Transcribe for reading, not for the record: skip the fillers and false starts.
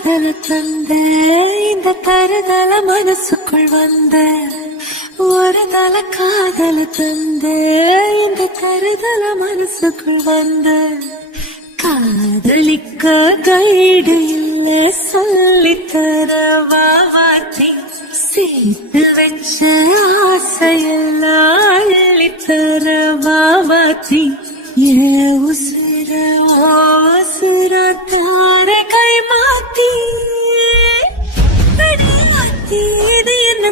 காதல தந்த இந்த தருதல மனசுக்குள் வந்த ஒரு தல காதல தந்த இந்த தருதல மனசுக்குள் வந்த காதலிக்க கைடு இல்ல சொல்லித்தர வாவாத்தி சேர்த்து வச்ச ஆசையெல்லாம் அள்ளித்தர வாவாத்தி ஏ உசிர உசிர தார கை மாத்தி இது என்ன